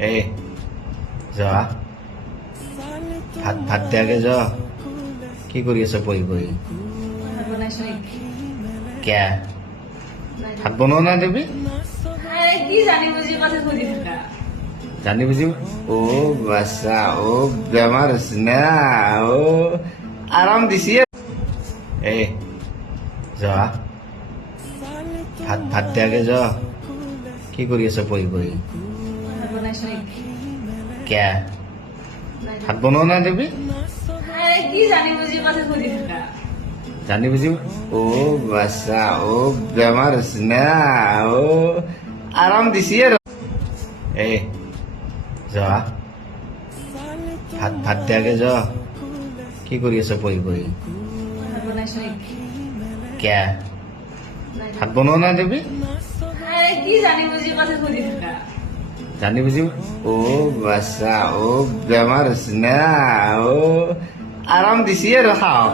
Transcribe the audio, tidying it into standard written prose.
এই যোৱা ভাত ভাত দিয়াকে যোৱা কি কৰি আছ বহি বহি বনাইছো নেকি? কিয়া ভাত বনোৱা নাই তুমি কি জানি বুজি কথা সুধি থাকা। জানি বুজি অ বাচ্চা অ বেমাৰ হৈছে না অ আৰাম দিছি এই যোৱা ভাত ভাত দিয়াকে যোৱা কি কৰি আছ বহি বহি বনাইছো নেকি? কিয়া ভাত বনোৱা নাই তুমি কি জানি বুজি কথা সুধি থাকা। জানি বুজি অ বাচ্চা অ বেমাৰ হৈছে না অ আৰাম দিছি আৰু এই যোৱা ভাত ভাত দিয়াকে যোৱা কি কৰি আছ বহি বহি বনাইছো নেকি? কিয়া ভাত বনোৱা নাই তুমি কি জানি বুজি কথা সুধি থাকা। জানি বুজি অ বাচ্চা অ বেমাৰ হৈছে না অ আৰাম দিছি আৰু খাওক